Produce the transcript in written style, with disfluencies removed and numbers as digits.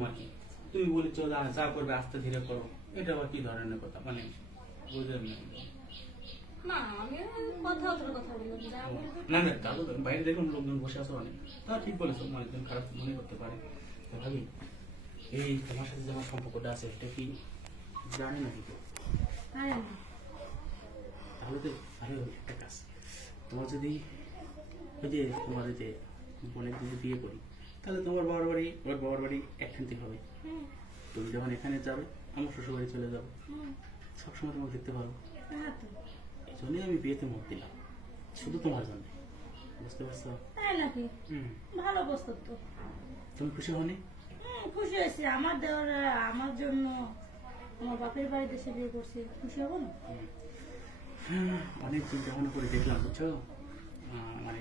তোমার কি? তুমি বলেছ যা করবে আস্তে ধীরে করো, এটা আবার কি ধরনের কথা? মানে বুঝলেন না? না আমি কথা বললাম যা বলবো। না না, তা তো বাইরে দেখুন লোকজন বসে আছে অনেক, তা ঠিক বলেছো, অনেকজন খারাপ মনে করতে পারে। তো ভাবি, এই তোমার সাথে যে আমার সম্পর্কটা আছে এটা কি জানে নাকি কেউ? আরে না, তাহলে তো আরে একটা কাজ, তোমার যদি ওই যে তোমার ওই যে বোনের যদি বিয়ে করি, তাহলে তোমার বাবার বাড়ি ওর বাবার বাড়ি একখানতেই হবে। তুমি যখন এখানে যাবে আমার শ্বশুর বাড়ি চলে যাবো, সবসময় তোমাকে দেখতে পারবো। হ্যাঁ তো এই জন্যই আমি বিয়েতে মত দিলাম, শুধু তোমার জন্য। বুঝতে পারছো? তাই নাকি? ভালো প্রস্তাব তো। তুমি খুশি হওনি? খুশি হয়েছি, আমার দেওয়ার আমার জন্য আমার বাপের বাড়িতে সে বিয়ে করছে, খুশি হবো না? অনেক চিন্তা ভাবনা করে দেখলাম, বুঝছো, মানে